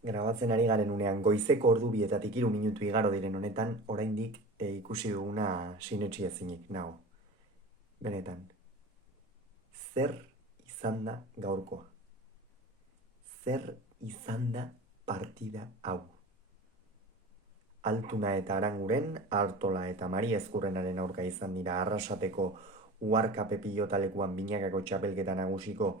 Grabatzen ari garen unean goizeko ordu bietatik 3 minutu igaro diren honetan, oraindik ikusi duguna sinetsi ezinik nago. Benetan, zer izan da gaurkoa? Zer izan da partida hau? Altuna eta Aranguren, Artola eta Mari Ezkurrenaren aurka izan dira Arrasateko Uharkape pilotalekuan binakako txapelketa nagusiko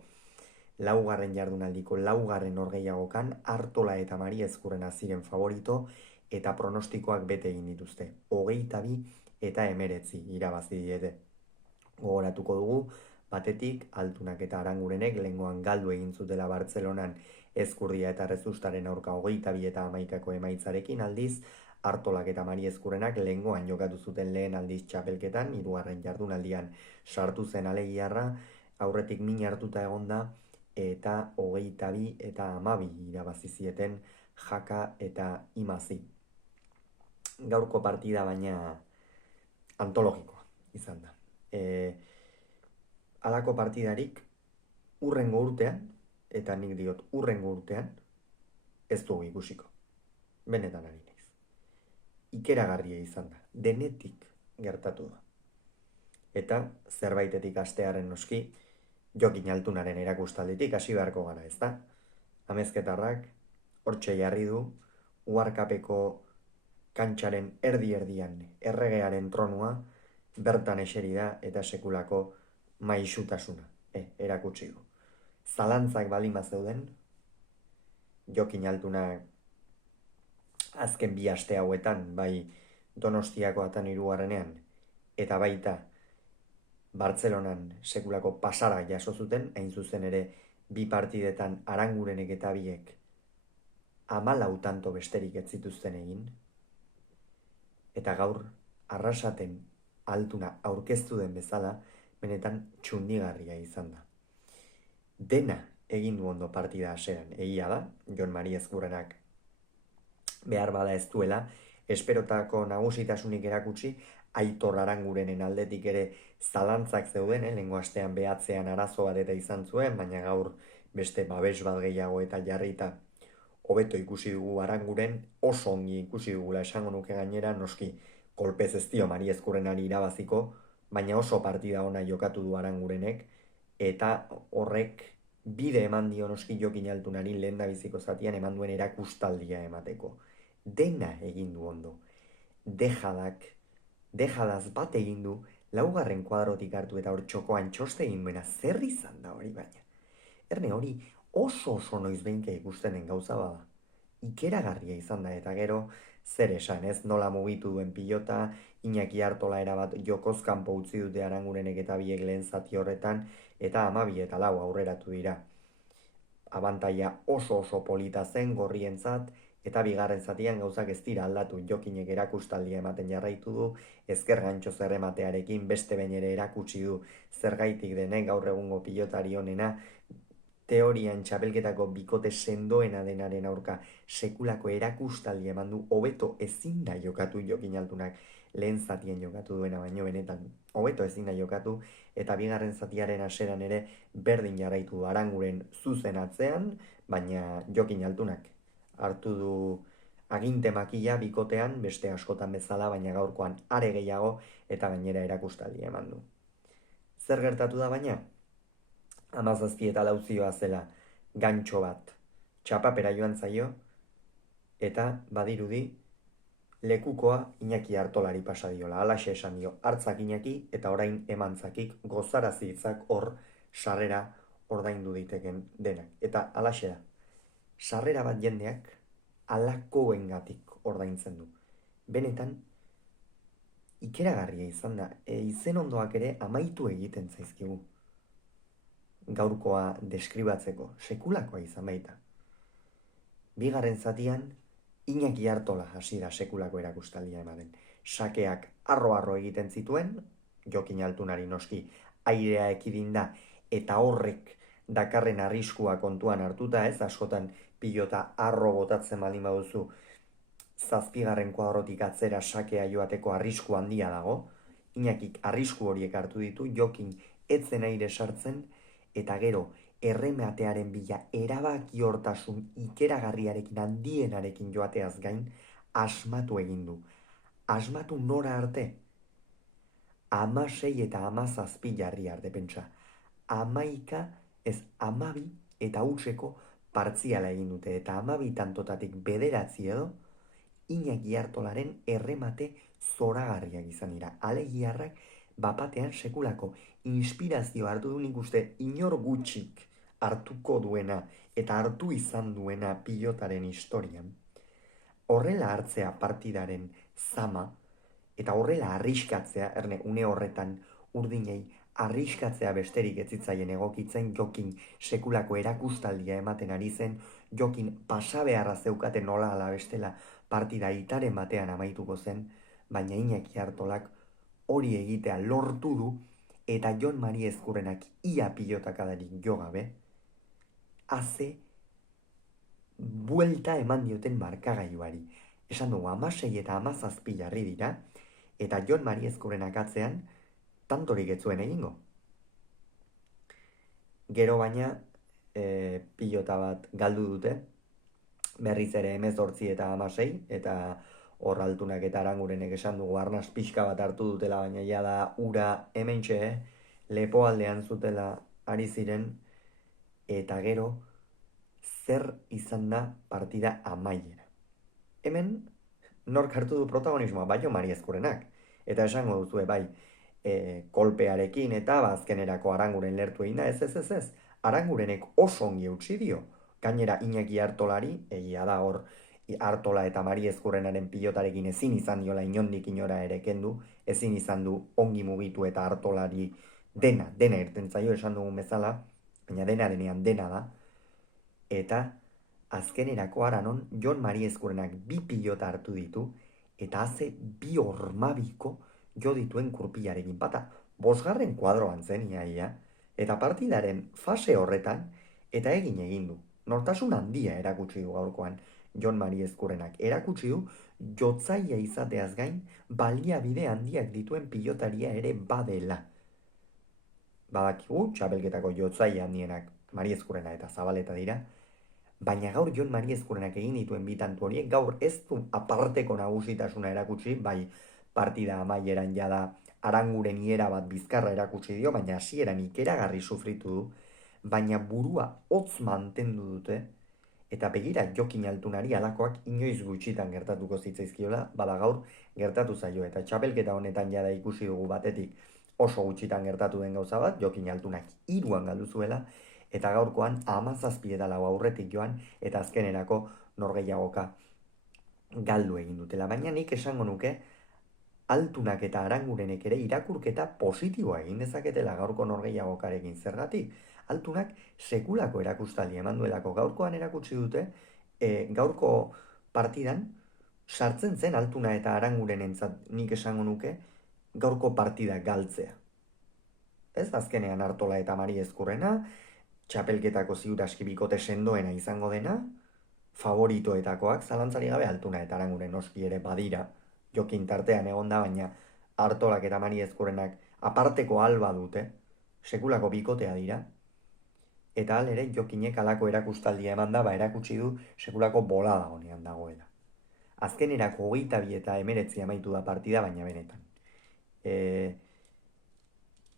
laugarren jardunaldiko laugarren norgehiagokan Artola eta Mari Ezkurrena ziren favorito eta pronostikoak bete egin dituzte. 22 eta 19 irabazi diete. Gogoratuko dugu, batetik Altunak eta Arangurenek lehengoan galdu egin zutela Bartzelonan Ezkurdia eta Rezustaren aurka 22 eta 11ko emaitzarekin, aldiz Artolak eta Mari Ezkurrenak lehengoan jokatu zuten lehen aldiz txapelketan, hirugarren jardunaldian sartu zen alegiarra, aurretik min hartuta egonda eta 22 eta 12 irabazi zieten Jaka eta Imazi. Gaurko partida baina antologikoa izan da. Halako partidarik hurrengo urtean, eta nik diot hurrengo urtean, ez dugu ikusiko. Benetan ari naiz. Ikeragarria izan da, denetik gertatu da. Eta zerbaitetik hastearen noski, Jokin Altunaren erakustalditik hasi beharko gara, ezta? Amezketarrak hortxe jarri du Uharkapeko kantxaren erdi-erdian erregearen tronua bertan eseri da eta sekulako maisutasuna erakutsi du. Zalantzak baldin bazeuden, Jokin Altunak azken 2 aste hauetan, bai Donostiako atan hirugarrenean, eta baita Bartzelonan sekulako pasara jaso zuten, hain zuzen ere 2 partidetan Arangurenek eta biek 14 tanto besterik ez zituzten egin, eta gaur Arrasaten Altuna aurkeztu den bezala, benetan txundigarria izan da. Dena egin du ondo partida haseran, egia da, Jon Mari Ezkurrenak behar bada ez duela, esperotako nagusitasunik erakutsi, Aitor Arangurenen aldetik ere zalantzak zeuden, lehengo astean behatzean arazo bat eta izan zuen, baina gaur beste babes bat gehiago eta jarrita hobeto ikusi dugu Aranguren, oso ongi ikusi dugula esango nuke gainera, noski kolpez ez dio Mari Ezkurrenari irabaziko, baina oso partida ona jokatu du Arangurenek, eta horrek bide eman dio noski Jokin Altunari lehendabiziko zatian eman duen erakustaldia emateko. Dena egin du ondo. Dejadaz bat egin du, laugarren kuadrotik hartu eta hor txokoan txoste egin duena, zer izan da hori baina. Erne hori oso noizbehinka ikusten den gauza bada. Ikeragarria izan da eta gero, zer esan ez, nola mugitu duen pilota, Iñaki Artola erabat jokoz kanpo utzi dute Arangurenek eta biek lehen zati horretan, eta 12 eta 4 aurreratu dira. Abantaia oso polita zen gorrientzat, eta bigarren zatian gauzak ez dira aldatu, Jokinek erakustaldia ematen jarraitu du, ezker gantxo zerrematearekin beste behin ere erakutsi du zergaitik denek gaur egungo pilotari honena, teorian txapelketako bikote sendoena denaren aurka sekulako erakustaldia eman du, hobeto ezin da jokatu Jokin Altunak lehen zatien jokatu duena, baino benetan hobeto ezin da jokatu, eta bigarren zatiaren haseran ere berdin jarraitu du Aranguren zuzen atzean, baina Jokin Altunak hartu du aginte makila bikotean, beste askotan bezala, baina gaurkoan are gehiago eta gainera erakustaldia eman du. Zer gertatu da baina? 17 eta 4 zioa zela gantxo bat txapapera joan zaio, eta badirudi lekukoa Iñaki Artolari pasa diola, alaxe esan dio, hartzak Iñaki eta orain emantzakik gozarazi hitzak hor sarrera ordaindu diteken denak. Eta alaxe da, sarrera bat jendeak alakoengatik ordaintzen du. Benetan, ikeragarria izan da, izen ondoak ere amaitu egiten zaizkigu. Gaurkoa deskribatzeko, sekulakoa izan baita. Bigarren zatian, Iñaki Artola hasi da sekulako erakustaldia ematen. Sakeak arro egiten zituen, Jokin Altunari noski airea ekidinda, eta horrek dakarren arriskua kontuan hartuta, ez askotan pilota arro botatzen baldin baduzu, 7. kuadrotik atzera sakea joateko arrisku handia dago. Iñakik arrisku horiek hartu ditu, Jokin etzen aire sartzen, eta gero errematearen bila erabakiortasun ikeragarriarekin handienarekin joateaz gain, asmatu egin du. Asmatu nora arte? 16 eta 17 jarri arte, pentsa. 11, ez 12 eta hutseko partziala egin dute, eta 12 tantotatik 9 edo, Iñaki Artolaren erremate zoragarriak izan dira. Alegiarrak bapatean sekulako inspirazio hartu du, nik uste inor gutxik hartuko duena eta hartu izan duena pilotaren historian. Horrela hartzea partidaren zama, eta horrela arriskatzea, une horretan urdinei arriskatzea besterik ez zitzaien egokitzen, Jokin sekulako erakustaldia ematen ari zen, Jokin pasabeharra zeukaten nola ala bestela partida itaren batean amaituko zen, baina Iñaki Artolak hori egitea lortu du, eta Jon Mari Ezkurrenak ia pilotakadarik jo gabe, haze buelta eman dioten markagailuari. Esan dugu 16 eta 17 jarri dira, eta Jon Mari Ezkurrenak atzean tantorik ez zuen egingo. Gero baina pilota bat galdu dute, berriz ere 18 eta 16, eta hor Altunak eta Arangurenek esan dugu arnas pixka bat hartu dutela, baina ja da ura hementxe, lepoaldean zutela ari ziren, eta gero zer izan da partida amaiera. Hemen nork hartu du protagonismoa? Bai, Jon Mari Ezkurrenak. Eta esango duzue, bai, kolpearekin eta azkenerako Aranguren lertu egin da, ez. Arangurenek oso ongi eutsi dio. Gainera Iñaki Artolari, egia da hor, Artola eta Mari Ezkurrenaren pilotarekin ezin izan diola inondik inora ere kendu, ezin izan du ongi mugitu eta Artolari dena irten zaio esan dugun bezala, baina dena denean dena da, eta azkenerako Aranon Jon Mari Ezkurrenak 2 pilota hartu ditu, eta haze 2 hormabiko jo dituen kurpilarekin pata. 5. kuadroan zen iaia, eta partidaren fase horretan, eta egin du. Nortasun handia erakutsi du gaurkoan Jon Mari Ezkurrenak. Erakutsi du jotzaia izateaz gain, baliabide handiak dituen pilotaria ere badela. Badakigu, txapelketako jotzaia handienak Mari Ezkurrena eta Zabaleta dira, baina gaur Jon Mari Ezkurrenak egin dituen bitantu horiek gaur ez du aparteko nagusitasuna erakutsi, bai partida amaieran jada Aranguren iera bat bizkarra erakutsi dio, baina hasieran ikeragarri sufritu du, baina burua hotz mantendu dute, eta begira Jokin Altunari alakoak inoiz gutxitan gertatuko zitzaizkiola, bada gaur gertatu zaio, eta txapelketa honetan jada ikusi dugu batetik oso gutxitan gertatu den gauza bat, Jokin Altunak 3 galdu zuela, eta gaurkoan 17 eta 4 aurretik joan, eta azkenerako norgehiagoka galdu egin dutela. Baina nik esango nuke, Altunak eta Arangurenek ere irakurketa positiboa egin dezaketela gaurko norgehiagokarekin. Zergatik, Altunak sekulako erakustaldi eman duelako. Gaurkoan erakutsi dute, gaurko partidan sartzen zen Altuna eta Arangurenentzat, nik esango nuke, gaurko partida galtzea. Ez azkenean Artola eta Mari Ezkurrena, txapelketako ziur aski bikote sendoena izango dena, favoritoetakoak zalantzari gabe Altuna eta Aranguren noski ere badira, Jokin tartean egon da, baina Artolak eta Mari Ezkurrenak aparteko alba dute, sekulako bikotea dira, eta ere Jokinek alako erakustaldia eman da, erakutsi du sekulako bolada honean dagoela. Azkenerako 22 eta 19 amaitu da partida, baina benetan.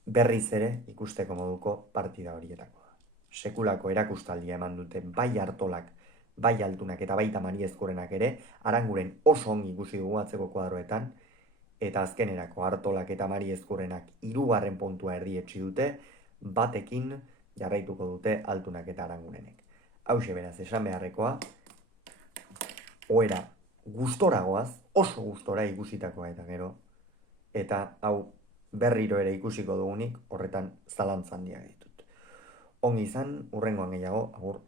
Berriz ere ikusteko moduko partida horietako da. Sekulako erakustaldia eman dute bai Artolak, bai Altunak eta baita Mari Ezkurrenak ere, Aranguren oso ongi ikusi dugu atzeko kuadroetan, eta azkenerako Artolak eta Mari Ezkurrenak 3. puntua erdietsi dute, batekin jarraituko dute Altunak eta Arangurenek. Hauxe beraz, esan beharrekoa, ohera gustoragoaz, oso gustora ikusitakoa eta gero, eta hau berriro ere ikusiko dugunik, horretan zalantzan handiak ditut. Ongi izan, hurrengoan gehiago, agur.